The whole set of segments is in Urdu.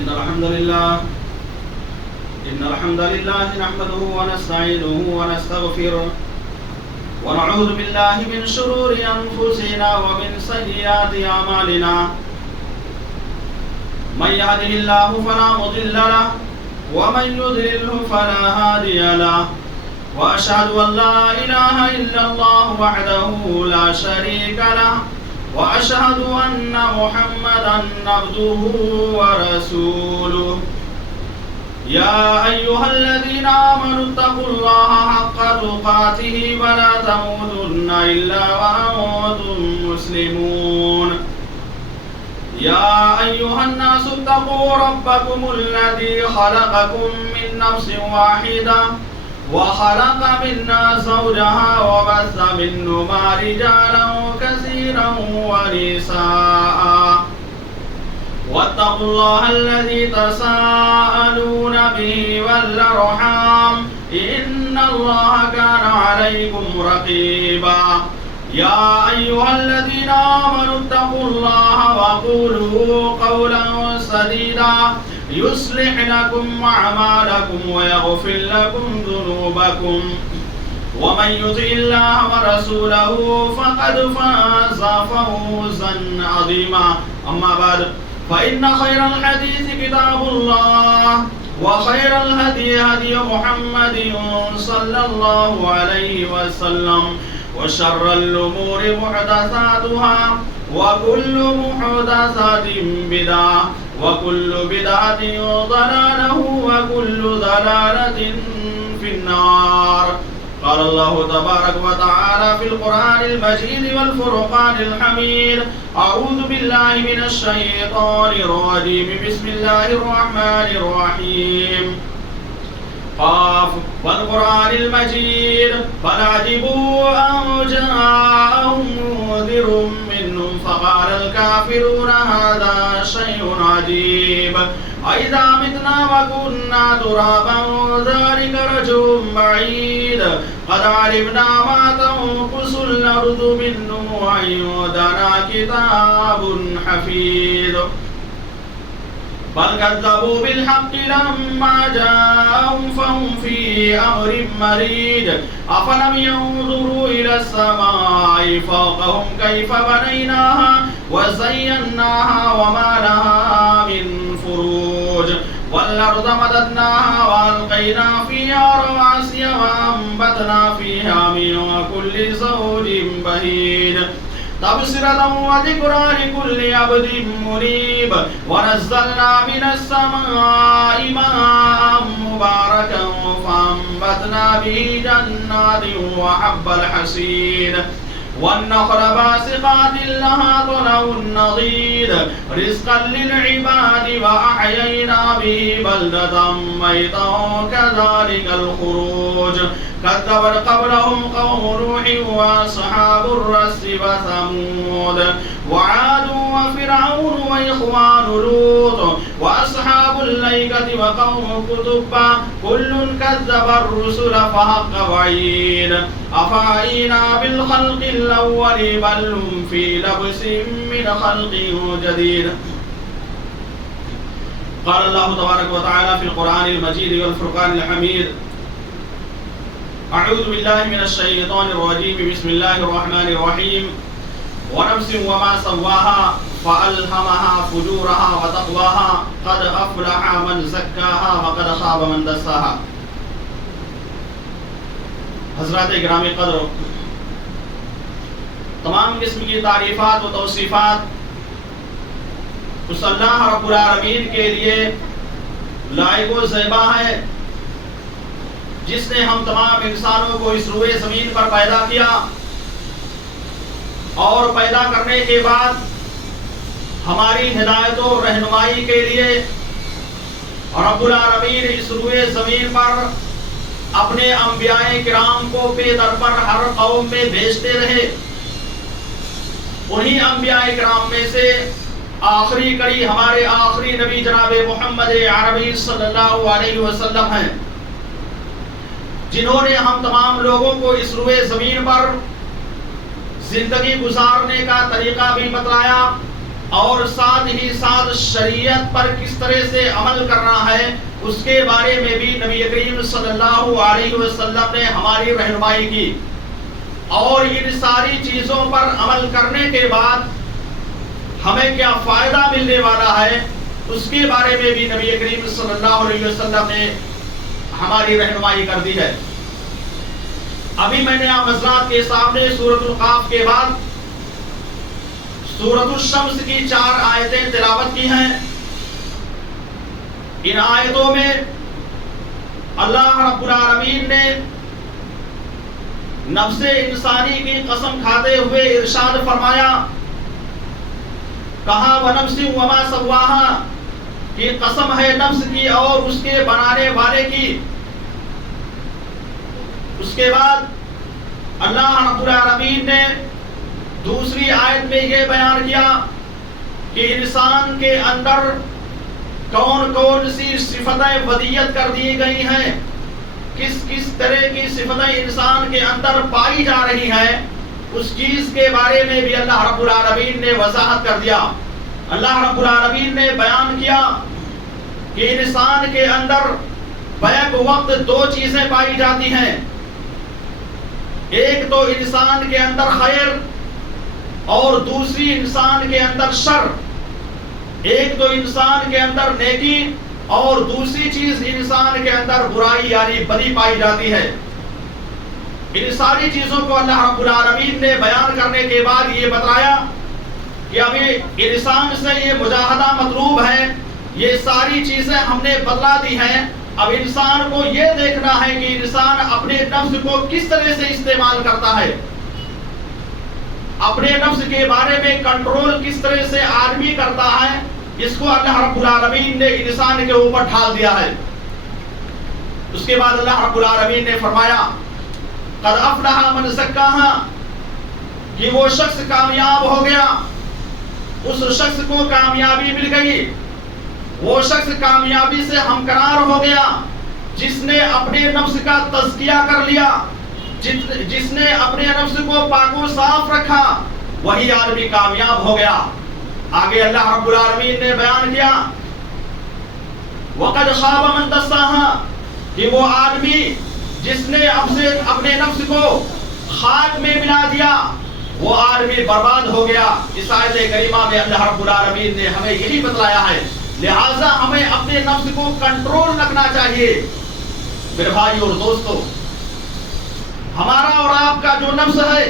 إن الحمد لله نحمده ونستعينه ونستغفره ونعوذ بالله من شرور أنفسنا ومن سيئات أعمالنا من يهده الله فلا مضل له ومن يضلله فلا هادي له وأشهد أن لا إله إلا الله وحده لا شريك له وأشهد أن محمدا عبده ورسوله يا أيها الذين آمنوا اتقوا الله حق تقاته ولا تموتن إلا وأنتم مسلمون يا أيها الناس اتقوا ربكم الذي خلقكم من نفس واحدة وخلق منها زوجها وبث منهما رجالا كثيرا ونساء واتقوا الله الذي تساءلون به والأرحام إن الله كان عليكم رقيبا يا أيها الذين آمنوا اتقوا الله وقولوا قولا سديدا يصلح لكم أعمالكم ويغفر لكم ذنوبكم ومن يطع الله ورسوله فقد فاز فوزا عظيما أما بعد فإن خير الحديث كتاب الله وخير الهدي هدي محمد صلى الله عليه وسلم وشر الأمور محدثاتها وكل محدثة بدعة وكل بدعة ضلالة وكل ضلالة في النار. قال الله تبارك وتعالى في القرآن المجيد والفرقان الحميد أعوذ بالله من الشيطان الرجيم بسم الله الرحمن الرحيم قاف والقرآن المجيد بل عجبوا أن جاءهم منذر منهم فقال الكافرون هذا شيء عجيب أإذا متنا وكنا ترابا ذلك رجع بعيد قد علمنا ما تنقص الأرض منهم وعندنا كتاب حفيظ بل كذبوا بالحق لما جاءهم فهم في أمر مريج أفلم ينظروا إلى السماء فوقهم كيف بنيناها وزيناها وما لها من فروج والأرض مددناها وألقينا فيها رواسي وأنبتنا فيها من كل زوج بهيج تبصرة وذكرى لكل عبد منيب ونزلنا من السماء ماء مباركا فأنبتنا به جنات وحب الحصيد والنخل باسقات لها طلع نضيد رزقا للعباد وأحيينا به بلدة ميتا كذلك الخروج كذبت قبلهم قوم نوح وأصحاب الرس وثمود وعاد وفرعون وإخوان لوط وأصحاب الأيكة وقوم تبع كل كذب الرسل فحق وعيد أفعينا بالخلق الأول بل هم في لبس من خلق جديد. قال الله تبارك وتعالى في القرآن المجيد والفرقان الحميد أعوذ بالله من الشيطان الرجيم بسم الله الرحمن الرحيم ونفس وما سواها فألهمها فجورها وتقواها قد أفلح من زكاها وقد خاب من دساها. حضرات گرامی قدر، تمام قسم کی تعریفات و توصیفات اس اللہ رب العالمین کے لیے لائق و زیبا ہے جس نے ہم تمام انسانوں کو اس روئے زمین پر پیدا کیا اور پیدا کرنے کے بعد ہماری ہدایت و رہنمائی کے لیے رب العالمین اس روئے زمین پر اپنے انبیاء کرام کو پے در پر ہر قوم میں بھیجتے رہے. انہی انبیاء کرام میں سے آخری کڑی ہمارے آخری نبی جناب محمد عربی صلی اللہ علیہ وسلم ہیں، جنہوں نے ہم تمام لوگوں کو اس روئے زمین پر زندگی گزارنے کا طریقہ بھی بتلایا اور ساتھ ہی ساتھ شریعت پر کس طرح سے عمل کرنا ہے اس کے بارے میں بھی نبی کریم صلی اللہ علیہ وسلم نے ہماری رہنمائی کی، اور ان ساری چیزوں پر عمل کرنے کے بعد ہمیں کیا فائدہ ملنے والا ہے اس کے بارے میں بھی نبی کریم صلی اللہ علیہ وسلم نے ہماری رہنمائی کر دی ہے۔ ابھی میں نے آپ حضرات کے سامنے سورۃ القاف کے بعد سورۃ الشمس کی 4 آیتیں تلاوت کی ہیں۔ ان آیتوں میں اللہ رب العالمین نے نفس انسانی کی قسم کھاتے ہوئے ارشاد فرمایا، کہا وَنَفْسٍ وَمَا سَوَّاهَا، کہ قسم ہے نفس کی اور اس کے بنانے والے کی۔ اس کے بعد اللہ رب العالمین نے دوسری آیت میں یہ بیان کیا کہ انسان کے اندر کون کون سی صفتیں ودیت کر دی گئی ہیں، کس کس طرح کی صفتیں انسان کے اندر پائی جا رہی ہیں، اس چیز کے بارے میں بھی اللہ رب العالمین نے وضاحت کر دیا۔ اللہ رب العالمین نے بیان کیا کہ انسان کے اندر بیک وقت 2 چیزیں پائی جاتی ہیں، ایک تو انسان کے اندر خیر اور دوسری انسان کے اندر شر، ایک تو انسان کے اندر نیکی اور دوسری چیز انسان کے اندر برائی یعنی بدی پائی جاتی ہے۔ ان ساری چیزوں کو اللہ رب العالمین نے بیان کرنے کے بعد یہ بتایا کہ ابھی انسان سے یہ مجاہدہ مطلوب ہے، یہ ساری چیزیں ہم نے بتلا دی ہیں، اب انسان کو یہ دیکھنا ہے کہ انسان اپنے نفس کو کس طرح سے استعمال کرتا ہے، اپنے نفس کے بارے میں کنٹرول کس طرح سے آدمی کرتا ہے، اس کو اللہ رب العالمین نے انسان کے اوپر ڈھال دیا ہے۔ اس کے بعد اللہ رب العالمین نے فرمایا قد افلح من زکاہا، کہ وہ شخص کامیاب ہو گیا، اس شخص کو کامیابی مل گئی، وہ شخص کامیابی سے ہمکنار ہو گیا جس نے اپنے نفس کا تزکیہ کر لیا، جس نے اپنے نفس کو پاک و صاف رکھا، وہی آدمی کامیاب ہو گیا۔ آگے اللہ رب العالمین نے بیان کیا وَقَدْ خَابَ مَنْ دَسَّاهَا، کہ وہ آدمی جس نے اپنے نفس کو خاک میں ملا دیا، وہ آدمی برباد ہو گیا۔ اس آیت کریمہ میں اللہ رب العالمین نے ہمیں یہی بتلایا ہے، لہٰذا ہمیں اپنے نفس کو کنٹرول رکھنا چاہیے۔ میرے بھائی اور دوستو، ہمارا اور آپ کا جو نفس ہے،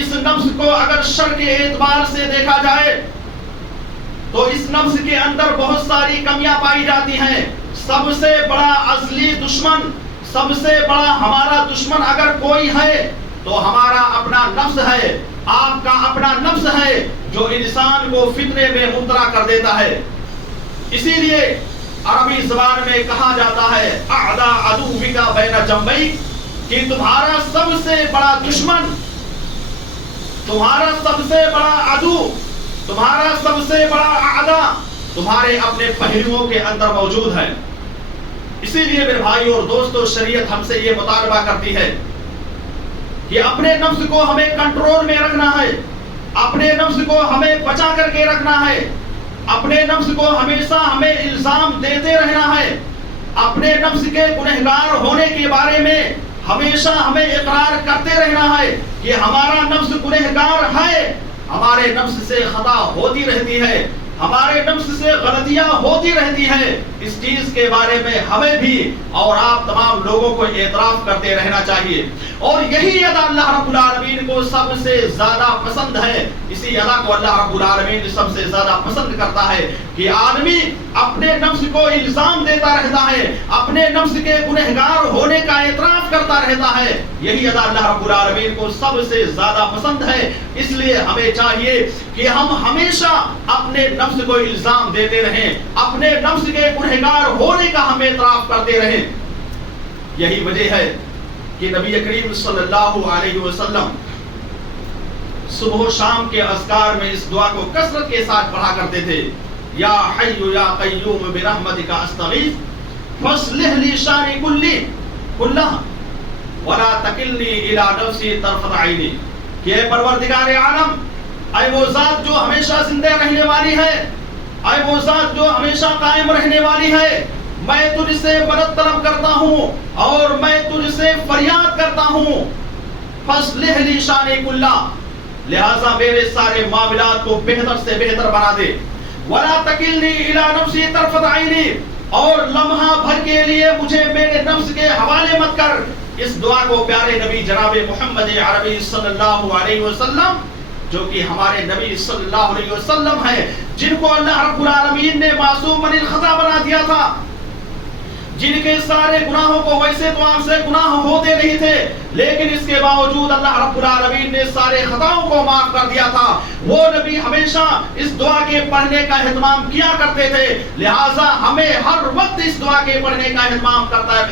اس نفس کو اگر شر کے اعتبار سے دیکھا جائے تو اس نفس کے اندر بہت ساری کمیاں پائی جاتی ہیں۔ سب سے بڑا اصلی دشمن، سب سے بڑا ہمارا دشمن اگر کوئی ہے تو ہمارا اپنا نفس ہے، آپ کا اپنا نفس ہے، جو انسان کو فتنے میں مبتلا کر دیتا ہے۔ اسی لیے عربی زبان میں کہا جاتا ہے اعداء عدوک بین جنبیک، کہ تمہارا سب سے بڑا دشمن، تمہارا سب سے بڑا عدو، تمہارا سب سے بڑا اعداء تمہارے اپنے پہلوؤں کے اندر موجود ہے۔ اسی لیے میرے بھائی اور دوستو، شریعت ہم سے یہ مطالبہ کرتی ہے کہ اپنے نفس کو ہمیں کنٹرول میں رکھنا ہے، اپنے نفس کو ہمیں بچا کر کے رکھنا ہے، اپنے نفس کو ہمیشہ ہمیں الزام دیتے رہنا ہے، اپنے نفس کے گنہگار ہونے کے بارے میں ہمیشہ ہمیں اقرار کرتے رہنا ہے کہ ہمارا نفس گنہگار ہے، ہمارے نفس سے خطا ہوتی رہتی ہے، ہمارے نفس سے غلطیاں ہوتی رہتی ہیں۔ اس چیز کے بارے میں ہمیں بھی اور آپ تمام لوگوں کو اعتراف کرتے رہنا چاہیے، اور یہی ادا اللہ رب العالمین کو سب سے زیادہ پسند ہے۔ اسی ادا کو اللہ رب العالمین سب سے زیادہ پسند کرتا ہے کہ آدمی اپنے نفس کو الزام دیتا رہتا ہے، اپنے نفس کے گنہگار ہونے کا اعتراف کرتا رہتا ہے۔ یہی ادا اللہ رب العالمین کو سب سے زیادہ پسند ہے۔ اس لیے ہمیں چاہیے کہ ہم ہمیشہ اپنے نفس کو الزام دیتے رہیں، اپنے نفس کے گنہگار ہونے کا ہم اعتراف کرتے رہیں۔ یہی وجہ ہے کہ نبی کریم صلی اللہ علیہ وسلم صبح و شام کے اذکار میں اس دعا کو کثرت کے ساتھ پڑھا کرتے تھے، یا حی یا قیوم برحمتک استغیث فاصلح لی شانی کلہ ولا تکلنی الی نفسی طرفۃ عینی، کہ اے پروردگار عالم، اے وہ ذات جو ہمیشہ زندہ رہنے والی ہے، اے وہ ذات جو ہمیشہ قائم رہنے والی ہے، میں تجھ سے مدد طلب کرتا ہوں اور میں تجھ سے فریاد کرتا ہوں، فاصلح لی شانی کلہ، لہذا میرے سارے معاملات کو بہتر سے بہتر بنا دے، ولا تکلنی الی نفسی طرفۃ عینی، اور لمحہ بھر کے لیے مجھے میرے نفس کے حوالے مت کر۔ اس دعا کو پیارے نبی جناب محمد عربی صلی اللہ علیہ وسلم، جو کہ ہمارے نبی صلی اللہ علیہ وسلم ہیں، جن کو اللہ رب العالمین نے معصوم من الخطا بنا دیا تھا، جن کے سارے گناہوں کو ویسے تو آپ سے گناہ ہوتے نہیں تھے، لیکن اس کے باوجود اللہ رب العالمین نے سارے خطاؤں کو معاف کر دیا تھا، وہ نبی ہمیشہ اس دعا کے پڑھنے کا اہتمام کیا کرتے تھے، لہٰذا ہمیں ہر وقت اس دعا کے پڑھنے کا اہتمام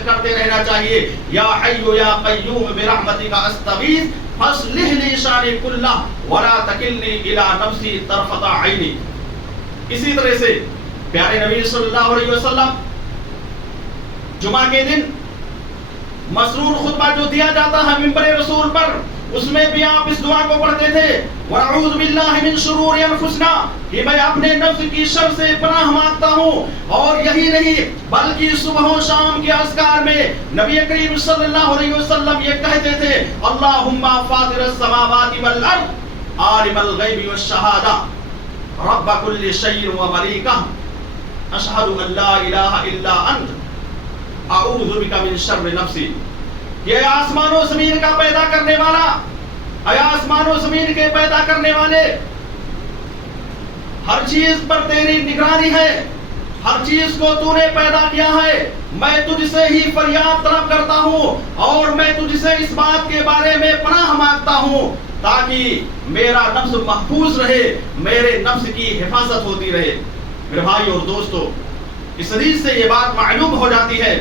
کرتے رہنا چاہیے۔ یا حی یا قیوم برحمتک استغیث فاصلح لی شانی کلہ ولا تکلنی الی نفسی طرفۃ عینی۔ اسی طرح سے پیارے نبی صلی اللہ علیہ وسلم جمعہ کے دن مسرور خطبہ جو دیا جاتا ہے منبر رسول پر، اس میں بھی آپ اس دعا کو پڑھتے تھے، وَأَعُوذُ بِاللَّهِ مِن شُرُورِ أَنفُسِنَا، کہ میں اپنے نفس کی شر سے پناہ مانگتا ہوں۔ اور یہی نہیں بلکہ صبح و شام کے اذکار میں نبی کریم صلی اللہ علیہ وسلم یہ کہتے تھے، اللہم فاطر السماوات والارض عالم الغیب والشہادہ رب کل شیء وملیکہ اشہد ان لا الہ الا انت اعوذ بک من شر نفسی۔ یہ آسمان و زمین کا پیدا کرنے والا، اے آسمان و زمین کے پیدا کرنے والے، ہر چیز پر تیری نگرانی ہے، ہر چیز کو تو نے پیدا کیا ہے، میں تجھ سے ہی فریاد طلب کرتا ہوں اور میں تجھ سے اس بات کے بارے میں پناہ مانگتا ہوں تاکہ میرا نفس محفوظ رہے، میرے نفس کی حفاظت ہوتی رہے۔ میرے بھائی اور دوستو، اس حدیث سے یہ بات معلوم ہو جاتی ہے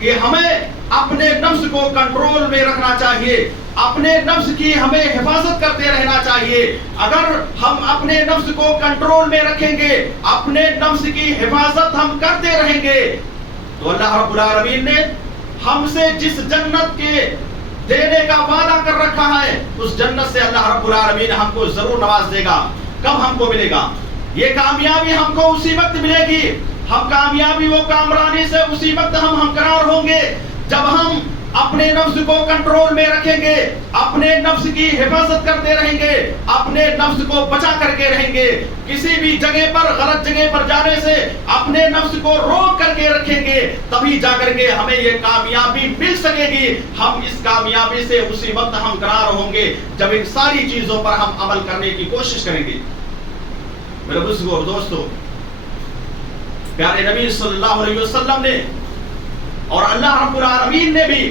کہ ہمیں اپنے نفس کو کنٹرول میں رکھنا چاہیے، اپنے نفس کی ہمیں حفاظت کرتے رہنا چاہیے۔ اگر ہم اپنے نفس کو کنٹرول میں رکھیں گے، اپنے نفس کی حفاظت ہم کرتے رہیں گے، تو اللہ رب العالمین نے ہم سے جس جنت کے دینے کا وعدہ کر رکھا ہے، اس جنت سے اللہ رب العالمین ہم کو ضرور نواز دے گا۔ کب ہم کو ملے گا یہ کامیابی؟ ہم کو اسی وقت ملے گی، ہم کامیابی و کامرانی سے اسی وقت ہم ہمکنار ہوں گے جب ہم اپنے نفس کو کنٹرول میں رکھیں گے، اپنے نفس کی حفاظت کرتے رہیں گے، اپنے نفس کو بچا کر کے رہیں گے، کسی بھی جگہ پر غلط جگہ پر جانے سے اپنے نفس کو روک کر کے رکھیں گے، تبھی جا کر کے ہمیں یہ کامیابی مل سکے گی۔ ہم اس کامیابی سے اسی وقت ہمکنار ہوں گے جب ان ساری چیزوں پر ہم عمل کرنے کی کوشش کریں گے۔ میرے بزرگوں اور دوستو، پیارے نبی صلی اللہ علیہ وسلم نے اور اللہ رب العالمین نے بھی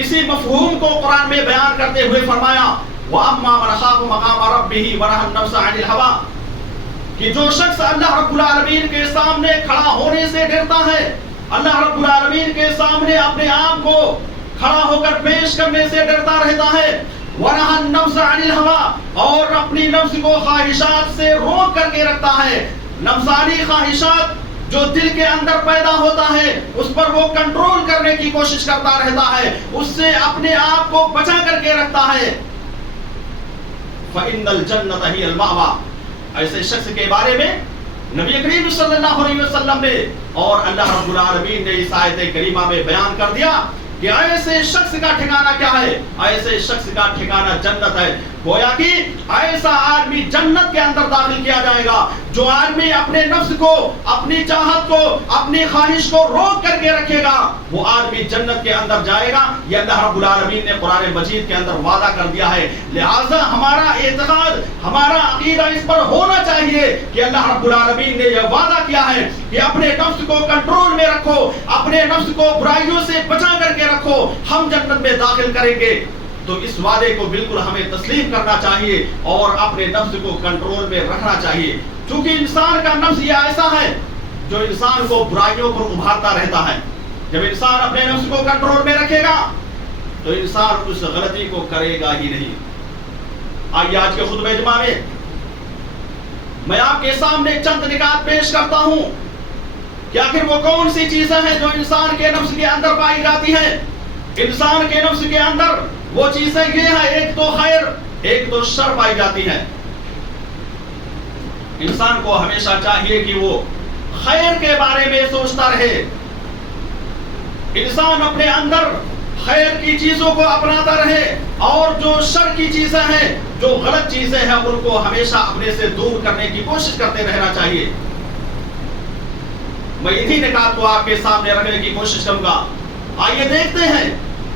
اسی مفہوم کو قرآن میں بیان کرتے ہوئے فرمایا، وَأَمَّا مَنْ خَافَ مَقَامَ رَبِّهِ وَنَهَى النَّفْسَ عَنِ الْهَوَىٰ، کہ جو شخص اللہ رب العالمین کے سامنے کھڑا ہونے سے ڈرتا ہے، اللہ رب العالمین کے سامنے اپنے آپ کو کھڑا ہو کر پیش کرنے سے ڈرتا رہتا ہے، وَنَهَى النَّفْسَ عَنِ الْهَوَىٰ، اور اپنی نفس کو خواہشات سے روک کر کے رکھتا ہے۔ نفسانی خواہشات جو دل کے اندر پیدا ہوتا ہے، اس پر وہ کنٹرول کرنے کی کوشش کرتا رہتا ہے، اس سے اپنے آپ کو بچا کر کے رکھتا ہے۔ فَإِنَّ الْجَنَّةَ هِيَ الْمَأْوَىٰ، ایسے شخص کے بارے میں نبی کریم صلی اللہ علیہ وسلم نے اور اللہ رب العالمین نے اس آیت کریمہ میں بیان کر دیا کہ ایسے شخص کا ٹھکانہ کیا ہے؟ ایسے شخص کا ٹھکانہ جنت ہے۔ گویا کہ ایسا آدمی جنت کے اندر داخل کیا جائے گا جو آدمی اپنے نفس کو، اپنی چاہت کو، اپنی خواہش کو روک کر کے رکھے گا، وہ آدمی جنت کے اندر جائے گا۔ یہ اللہ رب العالمین نے قرآن مجید کے اندر وعدہ کر دیا ہے، لہٰذا ہمارا اعتقاد، ہمارا عقیدہ اس پر ہونا چاہیے کہ اللہ رب العالمین نے یہ وعدہ کیا ہے کہ اپنے نفس کو کنٹرول میں رکھو، اپنے نفس کو برائیوں سے بچا کر کے رکھو، ہم جنت میں داخل کریں گے۔ تو اس وعدے کو بالکل ہمیں تسلیم کرنا چاہیے اور اپنے نفس کو کنٹرول میں رکھنا چاہیے، کیونکہ انسان کا نفس یہ ایسا ہے جو انسان کو برائیوں پر ابھارتا رہتا ہے۔ جب انسان اپنے نفس کو کنٹرول میں رکھے گا تو انسان اس غلطی کو کرے گا ہی نہیں۔ آئیے آج کے خطبہ جمعہ میں آپ کے سامنے چند نکات پیش کرتا ہوں کہ آخر وہ کون سی چیزیں ہیں جو انسان کے نفس کے اندر پائی جاتی ہیں۔ انسان کے نفس کے اندر وہ چیزیں یہ ہیں، ایک تو خیر ایک تو شر پائی جاتی ہے. انسان کو ہمیشہ چاہیے کہ وہ خیر کے بارے میں سوچتا رہے. انسان اپنے اندر خیر کی چیزوں کو اپناتا رہے اور جو شر کی چیزیں ہیں, جو غلط چیزیں ہیں, ان کو ہمیشہ اپنے سے دور کرنے کی کوشش کرتے رہنا چاہیے. میں انہی نکات کو آپ کے سامنے رکھنے کی کوشش کروں گا. آئیے دیکھتے ہیں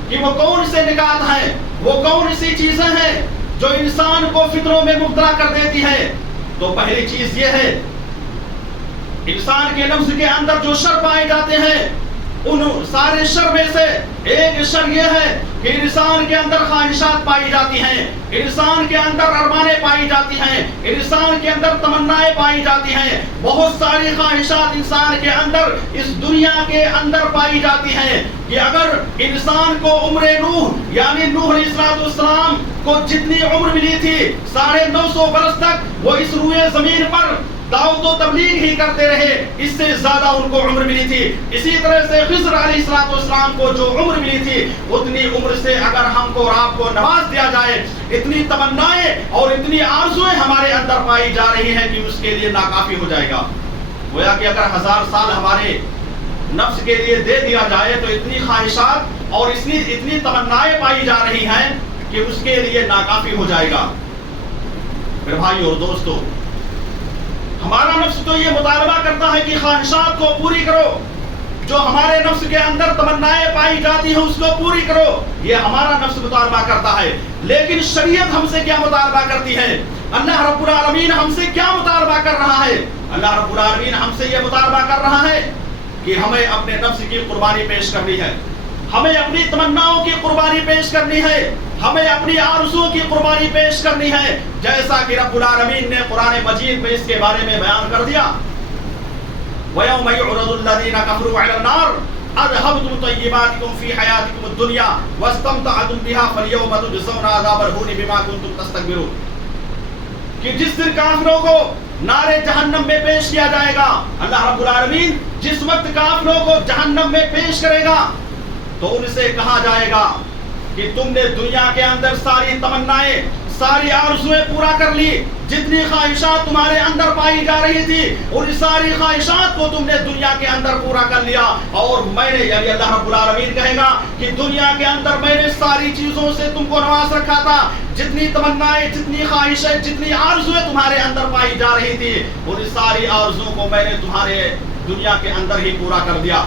کہ وہ کون سے نکات ہیں, وہ کون سی چیزیں ہیں جو انسان کو فطروں میں مبتلا کر دیتی ہے. تو پہلی چیز یہ ہے, انسان کے نفس کے اندر جو شر پائے جاتے ہیں, ان سارے شر میں سے ایک شر یہ ہے کہ انسان کے اندر خواہشات پائی جاتی ہیں, انسان کے اندر ارمانیں پائی جاتی ہیں, انسان کے اندر تمنائیں پائی جاتی ہیں. بہت ساری خواہشات انسان کے اندر اس دنیا کے اندر پائی جاتی ہیں کہ اگر انسان کو عمر نوح یعنی نوح علیہ السلام کو جتنی عمر ملی تھی 950 برس تک وہ اس روئے زمین پر دعوت و تبلیغ ہی کرتے رہے, اس سے زیادہ ان کو عمر ملی تھی. اسی طرح سے خضر علیہ السلام کو جو عمر ملی تھی اتنی عمر سے اگر ہم کو اور آپ کو نواز دیا جائے, اتنی تمنائیں اور اتنی آرزویں ہمارے اندر پائی جا رہی ہیں کہ اس کے لیے ناکافی ہو جائے گا. گویا کہ اگر 1000 سال ہمارے نفس کے لیے دے دیا جائے تو اتنی خواہشات اور اتنی تمنائیں پائی جا رہی ہیں کہ اس کے لیے ناکافی ہو جائے گا. میرے بھائی اور دوستو, ہمارا نفس تو یہ مطالبہ کرتا ہے کہ خواہشات کو پوری کرو, جو ہمارے نفس کے اندر تمنائیں پائی جاتی ہیں اس کو پوری کرو, یہ ہمارا نفس مطالبہ کرتا ہے. لیکن شریعت ہم سے کیا مطالبہ کرتی ہے؟ اللہ رب العالمین ہم سے کیا مطالبہ کر رہا ہے؟ اللہ رب العالمین ہم سے یہ مطالبہ کر رہا ہے کہ ہمیں اپنے نفس کی قربانی پیش کرنی ہے, ہمیں اپنی تمناؤں کی قربانی پیش کرنی ہے, ہمیں اپنی آرزوؤں کی قربانی پیش کرنی ہے, جیسا کہ رب العالمین نے قرآن مجید میں اس کے بارے میں بیان کر دیا. وَيَوْمَ يُعْرَضُ الَّذِينَ كَفَرُوا عَلَى النَّارِ أَذْهَبْتُمْ طَيِّبَاتِكُمْ فِي حَيَاتِكُمُ الدُّنْيَا وَاسْتَمْتَعْتُمْ بِهَا فَالْيَوْمَ تُجْزَوْنَ عَذَابَ الْهُونِ بِمَا كُنتُمْ تَسْتَكْبِرُونَ. کہ جس دن کافروں کو نارے جہنم میں پیش کیا جائے گا, اللہ رب العالمین جس وقت کافروں کو جہنم میں پیش کرے گا تو ان سے کہا جائے گا کہ تم نے دنیا کے اندر ساری تمنائیں, ساری آرزویں پورا کر لی, جتنی خواہشات تمہارے اندر پائی جا رہی تھی ان ساری خواہشات کو تم نے دنیا کے اندر پورا کر لیا, اور میں نے یعنی اللہ رب العالمین کہے گا کہ دنیا کے اندر میں نے ساری چیزوں سے تم کو نواز رکھا تھا, جتنی تمنائیں, جتنی خواہشیں, جتنی آرزویں تمہارے اندر پائی جا رہی تھی ان ساری آرزوؤں کو میں نے تمہارے دنیا کے اندر ہی پورا کر دیا.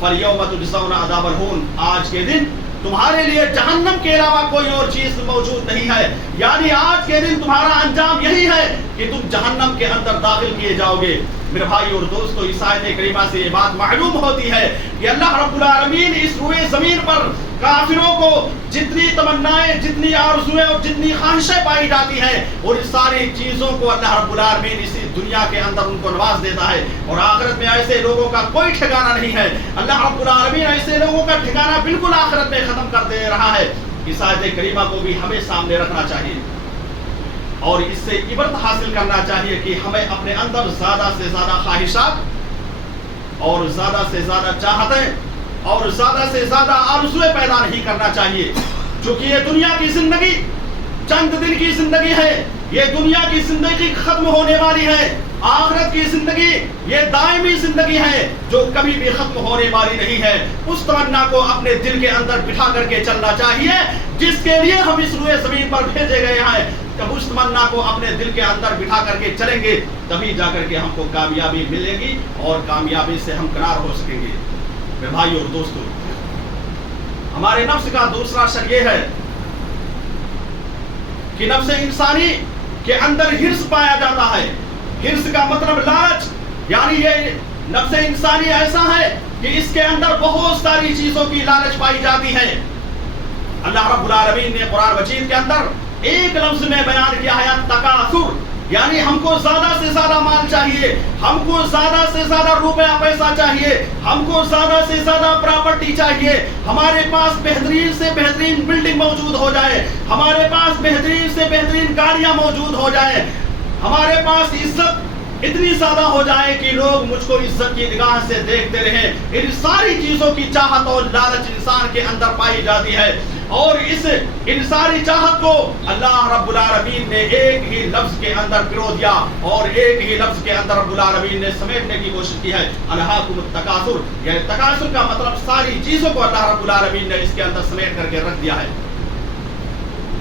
فَالْيَوْمَ تُجْزَوْنَ عَذَابَ الْهُونِ, آج کے دن تمہارے لیے جہنم کے علاوہ کوئی اور چیز موجود نہیں ہے. یعنی آج کے دن تمہارا انجام یہی ہے کہ تم جہنم کے اندر داخل کیے جاؤ گے. میرے بھائی اور دوستو, اس آیت کریمہ سے یہ بات معلوم ہوتی ہے کہ اللہ رب العالمین اس روئے زمین پر کافروں کو جتنی تمنائیں, جتنی آرزویں اور جتنی خواہشیں پائی جاتی ہیں اور اس ساری چیزوں کو اللہ رب العالمین اسی دنیا کے اندر ان کو نواز دیتا ہے, اور آخرت میں ایسے لوگوں کا کوئی ٹھکانہ نہیں ہے. اللہ رب العالمین ایسے لوگوں کا ٹھکانہ بالکل آخرت میں ختم کر دے رہا ہے. اس آیت کریمہ کو بھی ہمیں سامنے رکھنا چاہیے اور اس سے عبرت حاصل کرنا چاہیے کہ ہمیں اپنے اندر زیادہ سے زیادہ خواہشات اور زیادہ سے زیادہ چاہتیں اور زیادہ سے زیادہ آرزویں پیدا نہیں کرنا چاہیے. چونکہ یہ دنیا کی زندگی چند دن کی زندگی ہے, یہ دنیا کی زندگی ختم ہونے والی ہے. آخرت کی زندگی یہ دائمی زندگی ہے جو کبھی بھی ختم ہونے والی نہیں ہے. اس تمنا کو اپنے دل کے اندر بٹھا کر کے چلنا چاہیے جس کے لیے ہم اس روئے زمین پر بھیجے گئے ہیں. جب اس تمنا کو اپنے دل کے اندر بٹھا کر کے چلیں گے تبھی جا کر کے ہم کو کامیابی ملے گی اور کامیابی سے ہم کنار ہو سکیں گے. میرے بھائی اور دوستو, ہمارے نفس کا دوسرا شر یہ ہے کہ نفس انسانی کے اندر ہرس پایا جاتا ہے. ہرس کا مطلب لالچ, یعنی یہ نفس انسانی ایسا ہے کہ اس کے اندر بہت ساری چیزوں کی لالچ پائی جاتی ہے. اللہ رب العالمین نے قرآن مجید کے اندر ایک لفظ میں بیان کیا ہے تکاثر, یعنی ہم کو زیادہ سے زیادہ مال چاہیے, ہم کو زیادہ سے زیادہ روپیہ پیسہ چاہیے, ہم کو زیادہ سے زیادہ پراپرٹی چاہیے, ہمارے پاس بہترین سے بہترین بلڈنگ موجود ہو جائے, ہمارے پاس بہترین سے بہترین گاڑیاں موجود ہو جائے, ہمارے پاس عزت اتنی زیادہ ہو جائے کہ لوگ مجھ کو عزت کی نگاہ سے دیکھتے رہیں. ان ساری چیزوں کی چاہت اور لالچ انسان کے اندر پائی جاتی ہے. اور ان ساری چاہت کو اللہ رب العالمین نے ایک ہی لفظ کے اندر پرو دیا اور ایک ہی لفظ کے اندر رب العالمین نے سمیٹنے کی کوشش کی ہے. الہاکم التکاثر، یعنی تکاثر کا مطلب ساری چیزوں کو اللہ رب العالمین نے اس کے اندر سمیٹ کر کے رکھ دیا ہے.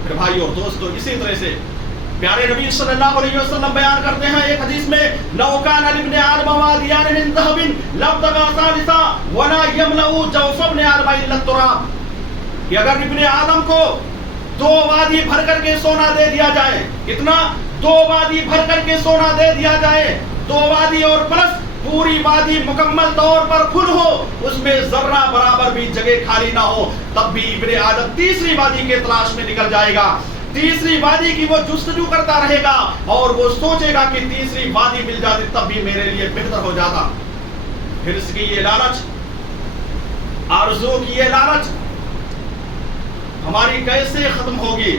پھر بھائی اور دوستو، اسی طرح سے پیارے نبی صلی اللہ علیہ وسلم بیان کرتے ہیں ایک حدیث میں، لو کان لابن آدم وادیان من ذهب لابتغى ثالثا ولا يملأ جوف ابن آدم الا التراب، کہ اگر ابن آدم کو 2 وادی بھر کر کے سونا دے دیا جائے، کتنا؟ 2 وادی بھر کر کے سونا دے دیا جائے، 2 وادی اور پلس پوری وادی مکمل طور پر کھل ہو، اس میں ذرہ برابر بھی جگہ خالی نہ ہو، تب بھی ابن آدم تیسری وادی کے تلاش میں نکل جائے گا، تیسری وادی کی وہ جستجو کرتا رہے گا اور وہ سوچے گا کہ تیسری وادی مل جاتی تب بھی میرے لیے بہتر ہو جاتا. پھر اس کی یہ لالچ، آرزو کی یہ لالچ ہماری کیسے ختم ہوگی؟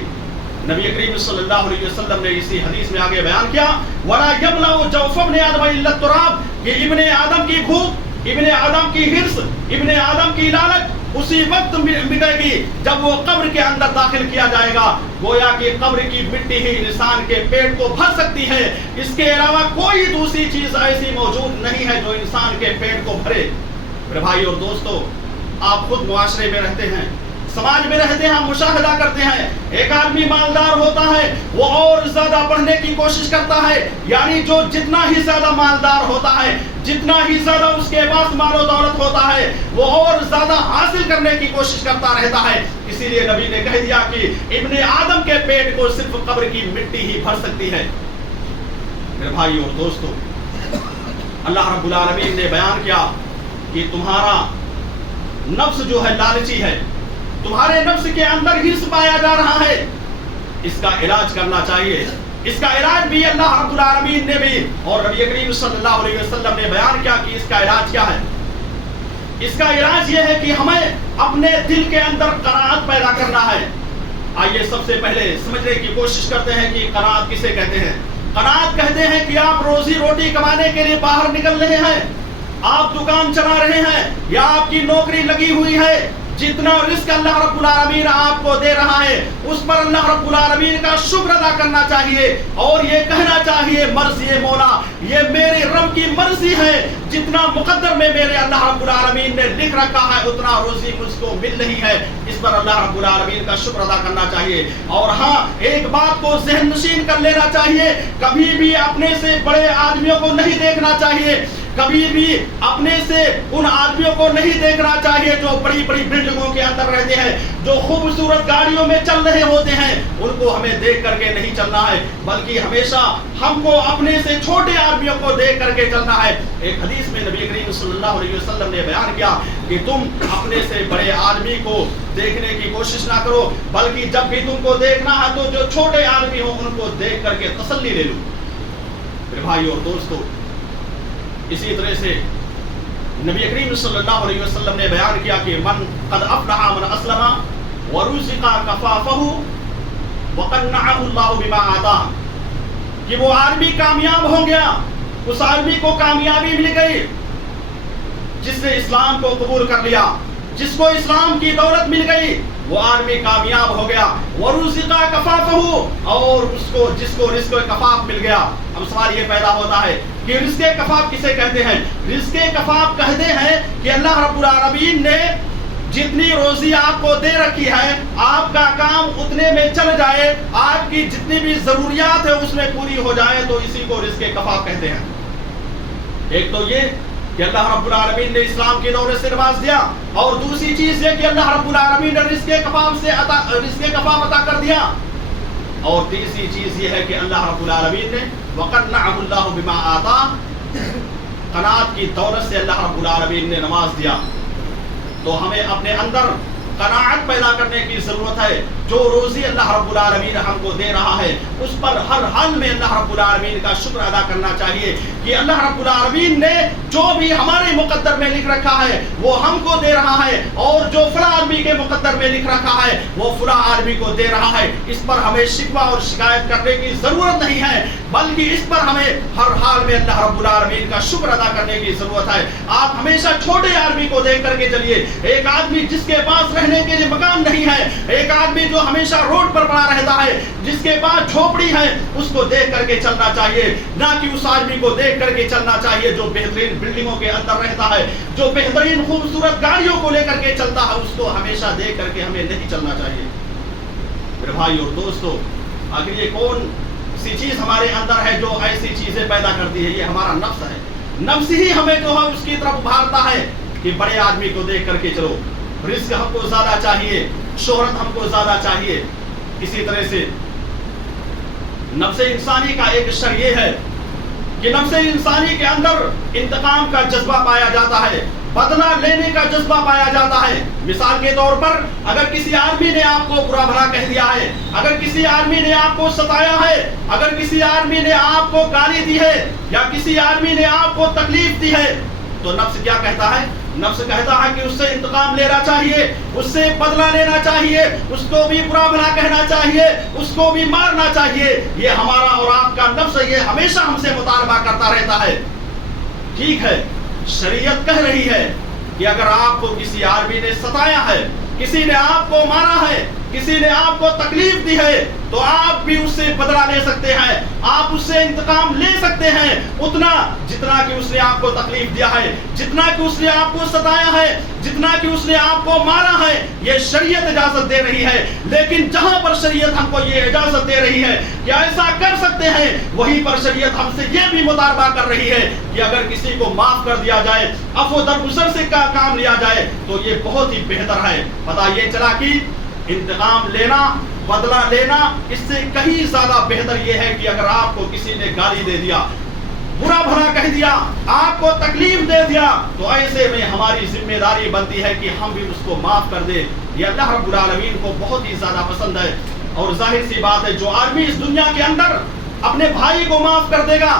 نبی کریم صلی اللہ علیہ وسلم نے اسی حدیث میں آگے بیان کیا، وَلَا يَمْلَأُ جَوْفَ ابْنِ آدَمَ إِلَّا التُّرَابُ، کہ ابن آدم کی بھوک، ابن آدم کی حرص، ابن آدم کی لالچ اسی وقت مٹے گی جب وہ قبر کے اندر داخل کیا جائے گا. گویا کہ قبر کی مٹی ہی انسان کے پیٹ کو بھر سکتی ہے، اس کے علاوہ کوئی دوسری چیز ایسی موجود نہیں ہے جو انسان کے پیٹ کو بھرے. میرے بھائی اور دوستو، آپ خود معاشرے میں رہتے ہیں، سماج میں رہتے ہیں، ہم مشاہدہ کرتے ہیں، ایک آدمی مالدار ہوتا ہے وہ اور زیادہ پڑھنے کی کوشش کرتا ہے، یعنی جو جتنا ہی زیادہ مالدار ہوتا ہے، جتنا ہی زیادہ اس کے پاس مال و دولت ہوتا ہے، وہ اور زیادہ حاصل کرنے کی کوشش کرتا رہتا ہے. اسی لیے نبی نے کہہ دیا کہ ابن آدم کے پیٹ کو صرف قبر کی مٹی ہی بھر سکتی ہے. میرے بھائی اور دوستو، اللہ رب العالمین نے بیان کیا کہ تمہارا نفس جو ہے لالچی ہے، تمہارے نفس کے اندر حرص پایا جا رہا ہے، اس کا علاج کرنا چاہیے. اس کا علاج بھی اللہ رب العالمین نے بھی اور نبی کریم صلی اللہ علیہ وسلم نے بیان کیا کہ اس کا علاج کیا ہے. اس کا علاج یہ ہے کہ ہمیں اپنے دل کے اندر قناعت پیدا کرنا ہے. آئیے سب سے پہلے سمجھنے کی کوشش کرتے ہیں کہ قناعت کسے کہتے ہیں. قناعت کہتے ہیں کہ آپ روزی روٹی کمانے کے لیے باہر نکل رہے ہیں، آپ دکان چلا رہے ہیں یا آپ کی نوکری لگی ہوئی ہے، جتنا رزق اللہ رب العالمین آپ کو دے رہا ہے اس پر اللہ رب العالمین کا شکر ادا کرنا چاہیے اور یہ کہنا چاہیے، مرضی مولا، یہ میرے رب کی مرضی ہے، جتنا مقدر میں میرے اللہ رب العالمین نے لکھ رکھا ہے اتنا روزی مجھ کو مل رہی ہے، اس پر اللہ رب العالمین کا شکر ادا کرنا چاہیے. اور ہاں، ایک بات کو ذہن نشین کر لینا چاہیے، کبھی بھی اپنے سے بڑے آدمیوں کو نہیں دیکھنا چاہیے، کبھی بھی اپنے سے ان آدمیوں کو نہیں دیکھنا چاہیے جو بڑی بڑی بلڈنگوں کے اندر رہتے ہیں، جو خوبصورت گاڑیوں میں چل رہے ہوتے ہیں، ان کو ہمیں دیکھ کر کے نہیں چلنا ہے، بلکہ ہمیشہ ہم کو اپنے سے چھوٹے آدمیوں کو دیکھ کر کے چلنا ہے. ایک حدیث میں نبی کریم صلی اللہ علیہ وسلم نے بیان کیا کہ تم اپنے سے بڑے آدمی کو دیکھنے کی کوشش نہ کرو، بلکہ جب بھی تم کو دیکھنا ہے تو جو چھوٹے آدمی ہوں ان کو دیکھ کر کے تسلی لے لو. میرے بھائی اور دوستو، اسی طرح سے نبی کریم صلی اللہ علیہ وسلم نے بیان کیا کہ من قد افلح من اسلم ورزق کفافہ وقنعہ اللہ بما آتاہ، کہ وہ آدمی کامیاب ہو گیا، اس آدمی کو کامیابی مل گئی جس نے اسلام کو قبول کر لیا، جس کو اسلام کی دولت مل گئی، وہ آدمی کامیاب ہو گیا. ورزق کفافہ، اور جس کو رزق کفاف مل گیا. اب سوال یہ پیدا ہوتا ہے کہ رزق کفاف کسے کہتے ہیں؟ رزق کفاف کہتے ہیں کہ اللہ رب العالمین نے جتنی روزی آپ کو دے رکھی ہے، آپ کا کام اتنے میں چل جائے، آپ کی جتنی بھی ضروریات ہے اس میں پوری ہو جائے، تو اسی کو رزق کفاف کہتے ہیں. ایک تو یہ کہ اللہ رب العالمین نے اسلام کی دولت سے نواز دیا، اور دوسری چیز یہ کہ اللہ رب العالمین نے رزق کفاف عطا کر دیا، اور تیسری چیز یہ ہے کہ اللہ رب العالمین نے وقنعہ اللہ بما آتاہ، قناعت کی دولت سے اللہ رب العالمین نے نواز دیا. تو ہمیں اپنے اندر قناعت پیدا کرنے کی ضرورت ہے. جو روزی اللہ رب العالمین ہم کو دے رہا ہے اس پر ہر حال میں اللہ رب العالمین کا شکر ادا کرنا چاہیے کہ اللہ رب العالمین نے جو بھی ہمارے مقدر میں لکھ رکھا ہے وہ ہم کو دے رہا ہے، اور جو فلاں آدمی کے مقدر میں لکھ رکھا ہے وہ فلاں آدمی کو دے رہا ہے۔ اس پر ہمیں شکوہ اور شکایت کرنے کی ضرورت نہیں ہے، بلکہ اس پر ہمیں ہر حال میں اللہ رب العالمین کا شکر ادا کرنے کی ضرورت ہے۔ آپ ہمیشہ چھوٹے آدمی کو دیکھ کر کے چلیے، ایک آدمی جس کے پاس رہنے کے لیے مکان نہیں ہے، ایک آدمی جو ہمیشہ روڈ پر پڑا رہتا ہے، جس کے پاس جھوپڑی ہے، اس کو دیکھ کر کے چلنا چاہیے، نہ کہ اس آدمی کو دیکھ کر کے چلنا چاہیے جو بہترین بلڈنگوں کے اندر رہتا ہے، جو بہترین خوبصورت گاڑیوں کو لے کر کے چلتا ہے، اس کو ہمیشہ دیکھ کر کے ہمیں نہیں چلنا چاہیے۔ میرے بھائی اور دوستو، آخر یہ کون سی چیز ہمارے اندر ہے جو ایسی چیزیں پیدا کرتی ہے؟ یہ ہمارا نفس ہے۔ نفس ہی ہمیں جو ہے اس کی طرف ابھارتا ہے کہ بڑے آدمی کو دیکھ کر کے چلو، رزق ہم کو زیادہ چاہیے، شہرت ہم کو زیادہ چاہیے۔ اسی طرح سے نفس انسانی کا ایک شر یہ ہے کہ نفس انسانی کے اندر انتقام کا جذبہ پایا جاتا ہے، بدلہ لینے کا جذبہ پایا جاتا ہے۔ مثال کے طور پر اگر کسی آدمی نے آپ کو برا بھلا کہہ دیا ہے، اگر کسی آدمی نے آپ کو ستایا ہے، اگر کسی آدمی نے آپ کو گالی دی ہے، یا کسی آدمی نے آپ کو تکلیف دی ہے، تو نفس کیا کہتا ہے؟ نفس کہتا ہے کہ اس سے انتقام لینا چاہیے، اس سے بدلہ لینا چاہیے، اس کو بھی برا بھلا کہنا چاہیے، اس کو بھی مارنا چاہیے۔ یہ ہمارا اور آپ کا نفس یہ ہمیشہ ہم سے مطالبہ کرتا رہتا ہے۔ ٹھیک ہے، شریعت کہہ رہی ہے کہ اگر آپ کو کسی آدمی نے ستایا ہے، کسی نے آپ کو مارا ہے، کسی نے آپ کو تکلیف دی ہے، تو آپ بھی اس سے بدلہ لے سکتے ہیں، آپ اس سے انتقام لے سکتے ہیں، اتنا جتنا کہ اس نے آپ کو تکلیف دیا ہے، جتنا کہ اس نے آپ کو ستایا ہے، جتنا کہ اس نے آپ کو مارا ہے۔ یہ شریعت اجازت دے رہی ہے، لیکن جہاں پر شریعت ہم کو یہ اجازت دے رہی ہے کہ ایسا کر سکتے ہیں، وہیں پر شریعت ہم سے یہ بھی مطالبہ کر رہی ہے کہ اگر کسی کو معاف کر دیا جائے، عفو درگزر سے کام لیا جائے، تو یہ بہت ہی بہتر ہے۔ پتہ یہ چلا کہ انتقام لینا، بدلہ لینا، اس سے کہیں زیادہ بہتر یہ ہے کہ اگر آپ کو کسی نے گالی دے دیا، برا بھلا کہہ دیا، آپ کو تکلیف دے دیا، تو ایسے میں ہماری ذمہ داری بنتی ہے کہ ہم بھی اس کو معاف کر دیں۔ یہ اللہ رب العالمین کو بہت ہی زیادہ پسند ہے، اور ظاہر سی بات ہے جو آدمی اس دنیا کے اندر اپنے بھائی کو معاف کر دے گا،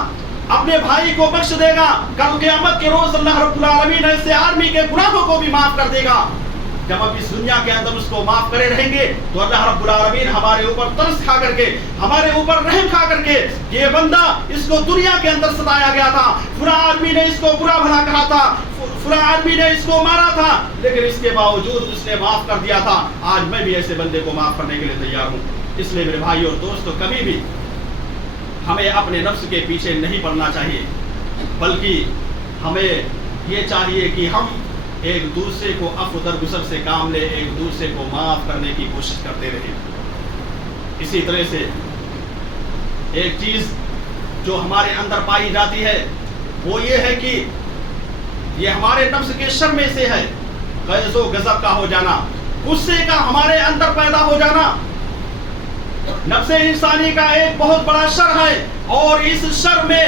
اپنے بھائی کو بخش دے گا، کل قیامت کے روز اللہ رب العالمین ایسے آدمی کے گناہوں کو بھی معاف کر دے گا۔ جب ہم اس دنیا کے اندر اس کو معاف کرے رہیں گے تو اللہ رب العالمین ہمارے اوپر ترس کھا کر کے، ہمارے اوپر رحم کھا کر کے، یہ بندہ اس کو دنیا کے اندر ستایا گیا تھا، فلاں آدمی نے اس کو برا بھلا کہا تھا، فلاں آدمی نے اس کو مارا تھا، لیکن اس کے باوجود اس نے معاف کر دیا تھا، آج میں بھی ایسے بندے کو معاف کرنے کے لیے تیار ہوں۔ اس لیے میرے بھائی اور دوستو، کبھی بھی ہمیں اپنے نفس کے پیچھے نہیں پڑنا چاہیے، بلکہ ہمیں یہ چاہیے کہ ہم ایک دوسرے کو عفو درگزر سے کام لے، ایک دوسرے کو معاف کرنے کی کوشش کرتے رہیں۔ اسی طرح سے ایک چیز جو ہمارے اندر پائی جاتی ہے وہ یہ ہے کہ یہ ہمارے نفس کے شر میں سے ہے، غیظ و غضب کا ہو جانا، غصے کا ہمارے اندر پیدا ہو جانا۔ نفس انسانی کا ایک بہت بڑا شر ہے، اور اس شر میں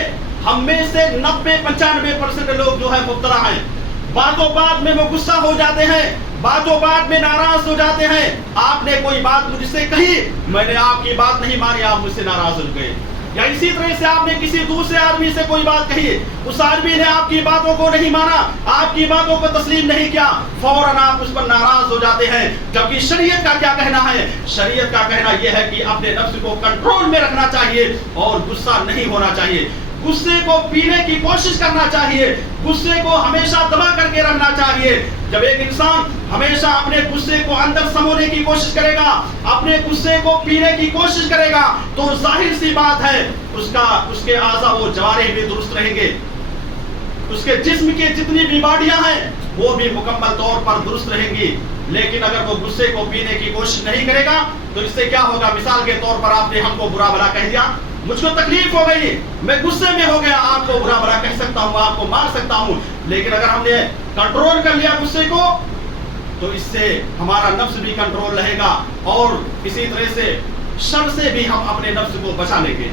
ہم میں سے 90-95% لوگ جو ہے مبتلا ہیں۔ باتوں بات میں وہ غصہ ہو جاتے ہیں، باتوں بات میں ناراض ہو جاتے ہیں۔ آپ نے کوئی بات مجھ سے کہی، میں نے آپ کی بات نہیں مانی، آپ مجھ سے ناراض ہو گئے۔ یا اسی طرح سے آپ نے کسی دوسرے آدمی سے کوئی بات کہی، اس آدمی نے آپ کی باتوں کو نہیں مانا، آپ کی باتوں کو تسلیم نہیں کیا، فوراً آپ اس پر ناراض ہو جاتے ہیں۔ جبکہ شریعت کا کیا کہنا ہے؟ شریعت کا کہنا یہ ہے کہ اپنے نفس کو کنٹرول میں رکھنا چاہیے اور غصہ نہیں ہونا چاہیے، غصے کو پینے کی کوشش کرنا چاہیے، غصے کو ہمیشہ دبا کر کے رکھنا چاہیے۔ جب ایک انسان ہمیشہ اپنے غصے کو اندر سمونے کی کوشش کرے گا، اپنے غصے کو پینے کی کوشش کرے گا، تو ظاہر سی بات ہے اس کے اعضاء و جوارح بھی درست رہیں گے، اس کے جسم کی جتنی بھی باڈیاں ہیں وہ بھی مکمل طور پر درست رہیں گی۔ لیکن اگر وہ غصے کو پینے کی کوشش نہیں کرے گا تو اس سے کیا ہوگا؟ مثال کے طور پر آپ نے ہم کو برا بھلا کہہ دیا، مجھ کو تکلیف ہو گئی، میں غصے میں ہو گیا، آپ کو برا بھلا کہہ سکتا ہوں، آپ کو مار سکتا ہوں، لیکن اگر ہم نے کنٹرول کر لیا غصے کو تو اس سے ہمارا نفس بھی کنٹرول رہے گا، اور اسی طرح سے شر سے بھی ہم اپنے نفس کو بچا لیں گے۔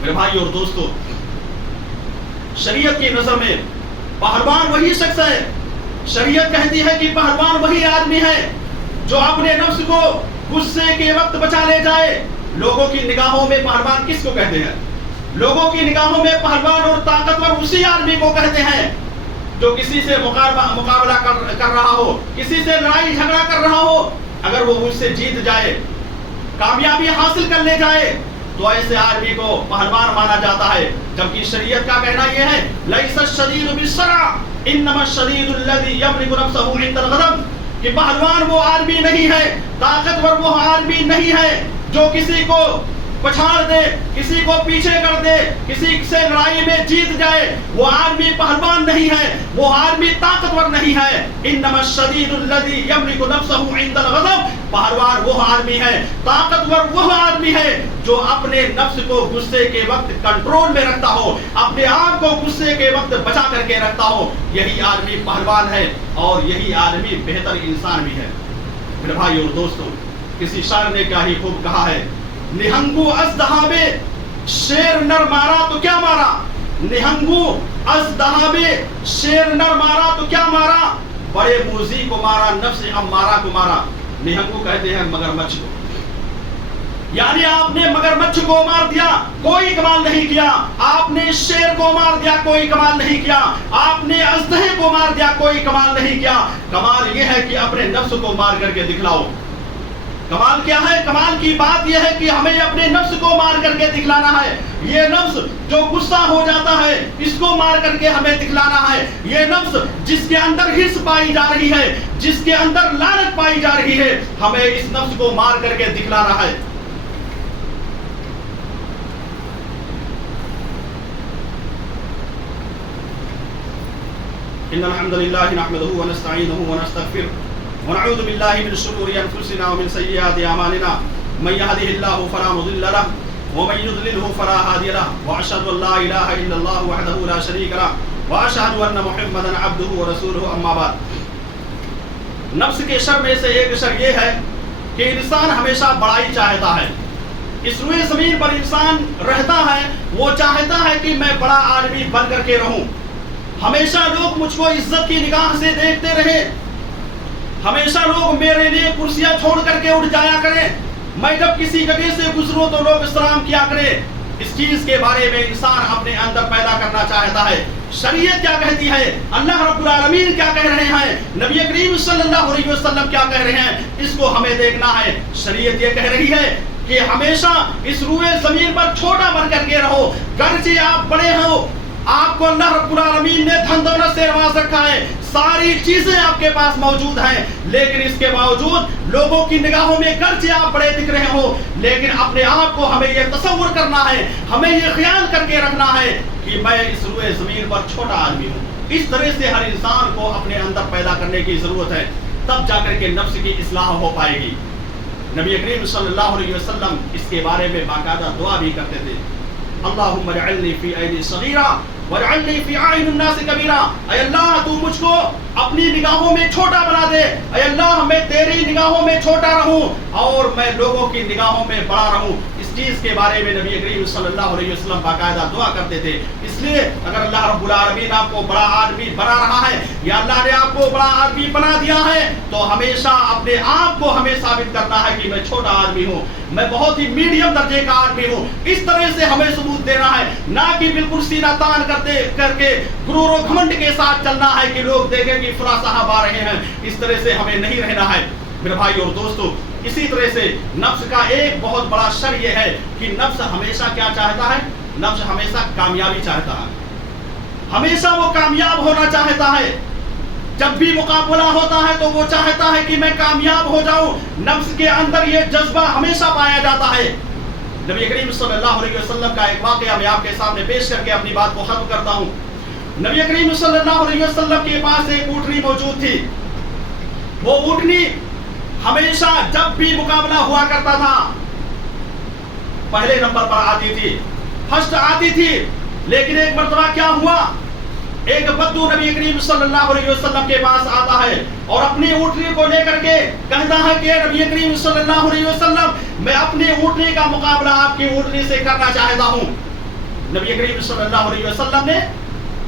میرے بھائی اور دوستو، شریعت کی نظر میں پہلوان وہی شخص ہے، شریعت کہتی ہے کہ پہلوان وہی آدمی ہے جو اپنے نفس کو غصے کے وقت بچا لے جائے. لوگوں کی نگاہوں میں پہلوان کس کو کہتے ہیں؟ لوگوں کی نگاہوں میں پہلوان اور طاقتور اسی آدمی کو کہتے ہیں جو کسی سے مقابلہ کر رہا ہو, کسی سے لڑائی جھگڑا کر رہا ہو. اگر وہ اس سے جیت جائے, کامیابی حاصل کر لے جائے, تو ایسے آدمی کو پہلوان مانا جاتا ہے. جبکہ شریعت کا کہنا یہ ہے لیس الشدید بالسرعہ انما الشدید الذی یملک نفسہ عند الغضب, کہ پہلوان وہ آدمی نہیں ہے, طاقتور وہ آدمی نہیں ہے جو کسی کو پچھاڑ دے, کسی کو پیچھے کر دے, کسی سے لڑائی میں جیت جائے. وہ آدمی پہلوان نہیں ہے, وہ آدمی طاقتور نہیں ہے. انما الشدید الذی یملک نفسہ عند الغضب, پہلوان وہ آدمی ہے, طاقتور وہ آدمی ہے جو اپنے نفس کو غصے کے وقت کنٹرول میں رکھتا ہو, اپنے آپ کو غصے کے وقت بچا کر کے رکھتا ہو. یہی آدمی پہلوان ہے اور یہی آدمی بہتر انسان بھی ہے. میرے بھائی اور دوستوں, کسی شاعر نے کیا ہی خوب کہا ہے, نہنگو از دہابے شیر نر مارا تو کیا مارا, نہنگو از دہابے شیر نر مارا تو کیا مارا, بڑے موذی کو مارا نفس امارہ کو مارا. نہنگو کہتے ہیں مگرمچھ کو, یعنی آپ نے مگرمچھ کو مار دیا, کوئی کمال نہیں کیا. آپ نے شیر کو مار دیا, کوئی کمال نہیں کیا. آپ نے اژدہے کو مار دیا, کوئی کمال نہیں کیا. کمال یہ ہے کہ اپنے نفس کو مار کر کے دکھلاؤ. کمال کیا ہے؟ کمال کی بات یہ ہے کہ ہمیں اپنے نفس کو مار کر کے دکھلانا ہے. یہ نفس جو غصہ ہو جاتا ہے, اس کو مار کر کے ہمیں دکھلانا ہے. یہ نفس جس کے اندر حرص پائی جا رہی ہے, جس کے اندر لعنت پائی جا رہی ہے, ہمیں اس نفس کو مار کر کے دکھلانا ہے. ان الحمد للہ نحمده ونستعینه ونستغفره ونعوذ بالله من شرور انفسنا ومن سيئات اعمالنا من يهده الله فلا مضل له ومن يضلله فلا هادي له واشهد ان لا اله الا الله وحده لا شريك له واشهد ان محمدا عبده ورسوله اما بعد. نفس کے شر میں سے ایک شر یہ ہے کہ انسان ہمیشہ بڑائی چاہتا ہے. اس روئے زمین پر انسان رہتا ہے, وہ چاہتا ہے کہ میں بڑا آدمی بن کر کے رہوں, ہمیشہ لوگ مجھ کو عزت کی نگاہ سے دیکھتے رہیں, ہمیشہ لوگ میرے لیے کرسیاں چھوڑ کر کے اٹھ جایا کریں, میں جب کسی جگہ سے گزروں تو لوگ سلام کیا کریں. اس چیز کے بارے میں انسان اپنے اندر پیدا کرنا چاہتا ہے. شریعت کیا کہتی ہے, اللہ رب العالمین کیا کہہ رہے ہیں, نبی کریم صلی اللہ علیہ وسلم کیا کہہ رہے ہیں, اس کو ہمیں دیکھنا ہے. شریعت یہ کہہ رہی ہے کہ ہمیشہ اس روئے زمین پر چھوٹا بن کر کے رہو, گرچہ آپ بڑے ہو, آپ کو اللہ رب العالمین نے دھن دولت سے نواز رکھا ہے, ساری چیزیں آپ کے پاس موجود ہیں, لیکن اس کے باوجود لوگوں کی نگاہوں میں گرچہ آپ بڑے دکھ رہے ہو, لیکن اپنے آپ کو ہمیں یہ تصور کرنا ہے, ہمیں یہ خیال کر کے رکھنا ہے کہ میں اس روئے زمین پر چھوٹا آدمی ہوں. اس طرح سے ہر انسان کو اپنے اندر پیدا کرنے کی ضرورت ہے, تب جا کر کے نفس کی اصلاح ہو پائے گی. نبی کریم صلی اللہ علیہ وسلم اس کے بارے میں باقاعدہ دعا بھی کرتے تھے, اللہم اجعلنی فی ایدی صغیرہ وَاجْعَلْنِي فِي أَعْيُنِ النَّاسِ كَبِيرًا, اے اللہ تو مجھ کو اپنی نگاہوں میں چھوٹا بنا دے, اے اللہ میں تیری نگاہوں میں چھوٹا رہوں اور میں لوگوں کی نگاہوں میں بڑا رہوں. اس چیز کے بارے میں نبی کریم صلی اللہ علیہ وسلم باقاعدہ دعا کرتے تھے. اس لیے اگر اللہ رب العالمین آپ کو بڑا آدمی بنا رہا ہے یا اللہ نے آپ کو بڑا آدمی بنا دیا ہے, تو ہمیشہ اپنے آپ کو ہمیں ثابت کرنا ہے کہ میں چھوٹا آدمی ہوں, میں بہت ہی میڈیم درجے کا آدمی ہوں. اس طرح سے ہمیں ثبوت دینا ہے, نہ کہ بالکل سینہ تان کر کے غرور و گھمنڈ کے ساتھ چلنا ہے کہ لوگ دیکھیں کہ فلاں صاحب آ رہے ہیں. اس طرح سے ہمیں نہیں رہنا ہے. میرے بھائی اور دوستو, اسی طرح سے نفس کا ایک بہت بڑا شر یہ ہے کہ نفس ہمیشہ کیا چاہتا ہے, نفس ہمیشہ کامیابی چاہتا ہے, ہمیشہ وہ کامیاب ہونا چاہتا ہے. جب بھی مقابلہ ہوتا ہے تو وہ چاہتا ہے کہ میں کامیاب ہو جاؤں. نفس کے اندر یہ جذبہ ہمیشہ پایا جاتا ہے. نبی کریم صلی اللہ علیہ وسلم کا ایک واقعہ میں آپ کے سامنے پیش کر کے اپنی بات کو ختم کرتا ہوں. نبی کریم صلی اللہ علیہ وسلم کے پاس ایک اونٹنی موجود تھی. وہ اونٹنی ہمیشہ جب بھی مقابلہ ہوا کرتا تھا پہلے نمبر پر آتی تھی, فرسٹ آتی تھی. لیکن ایک مرتبہ کیا ہوا, ایک بدو نبی کریم صلی اللہ علیہ وسلم کے پاس آتا ہے اور اپنی اونٹنی کو لے کر کے کہتا ہے کہ نبی کریم صلی اللہ علیہ وسلم میں اپنی اونٹنی کا مقابلہ آپ کی اونٹنی سے کرنا چاہتا ہوں. نبی کریم صلی اللہ علیہ وسلم نے,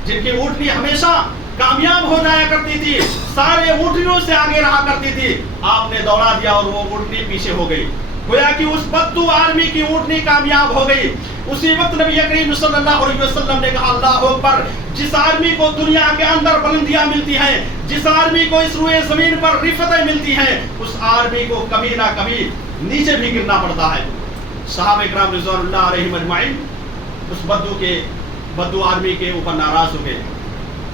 جن کی اونٹنی ہمیشہ کامیاب ہو جایا کرتی تھی، سارے اونٹنیوں سے آگے رہا کرتی تھی، آپ نے دوڑا دیا اور وہ اونٹنی پیچھے ہو گئی، گویا کہ اس بدو آدمی کی اونٹنی کامیاب ہو گئی۔ اسی وقت نبی کریم صلی اللہ علیہ وسلم نے کہا اللہ اکبر، جس آدمی کو دنیا کے اندر بلندیاں ملتی ہیں، جس آدمی کو اس روئے زمین پر رفتیں ملتی ہیں، اس آدمی کو کبھی نہ کبھی نیچے بھی گرنا پڑتا ہے۔ صحابہ کرام رضوان اللہ علیہم اجمعین اس بدو آدمی کے اوپر ناراض ہو گئے۔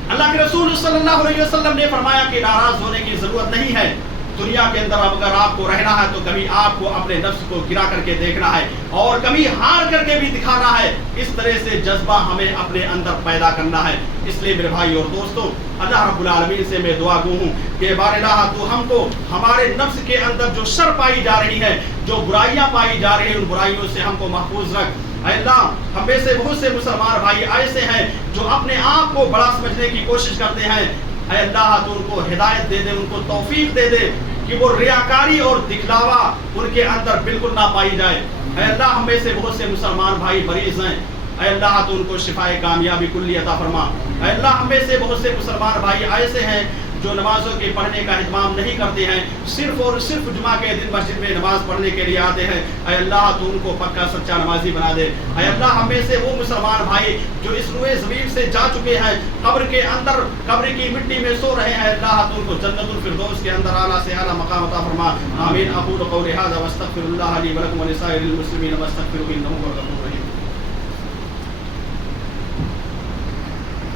اللہ کے رسول صلی اللہ علیہ وسلم نے فرمایا کہ ناراض ہونے کی ضرورت نہیں ہے، دنیا کے اندر اگر آپ کو رہنا ہے تو کبھی آپ کو اپنے نفس کو گرا کر کے دیکھنا ہے اور کبھی ہار کر کے بھی دکھانا ہے۔ اس طرح سے جذبہ ہمیں اپنے اندر پیدا کرنا ہے۔ اس لیے میرے بھائی اور دوستو، اللہ رب العالمین سے میں دعا گو ہوں کہ بار الہ تو ہم کو ہمارے نفس کے اندر جو شر پائی جا رہی ہے، جو برائیاں پائی جا رہی ہیں، ان برائیوں سے ہم کو محفوظ رکھ۔ اے اللہ، ہم میں سے بہت سے مسلمان بھائی ایسے ہیں جو اپنے آپ کو بڑا سمجھنے کی کوشش کرتے ہیں، اے اللہ تو ان کو ہدایت دے دے، ان کو توفیق دے دے کہ وہ ریاکاری اور دکھلاوا ان کے اندر بالکل نہ پائی جائے۔ اے اللہ، ہم میں سے بہت سے مسلمان بھائی مریض ہیں، اے اللہ تو ان کو شفائے کامیابی کلی عطا فرما۔ اے اللہ، ہم میں سے بہت سے مسلمان بھائی ایسے ہیں جو نمازوں کے پڑھنے کا اہتمام نہیں کرتے ہیں، صرف اور صرف جمعہ کے دن مسجد میں نماز پڑھنے کے لیے آتے ہیں، اے اللہ تو ان کو پکا سچا نمازی بنا دے۔ اے اللہ، ہم میں سے وہ مسلمان بھائی جو اس روئے زمین سے جا چکے ہیں، قبر کے اندر قبر کی مٹی میں سو رہے ہیں، اللہ تو ان کو جنت الفردوس کے اندر اعلیٰ سے اعلیٰ مقام عطا فرما۔ آمین۔ اقول قولی ھذا واستغفر اللہ لی ولکم ولسائر المسلمین واستغفروہ انہ هو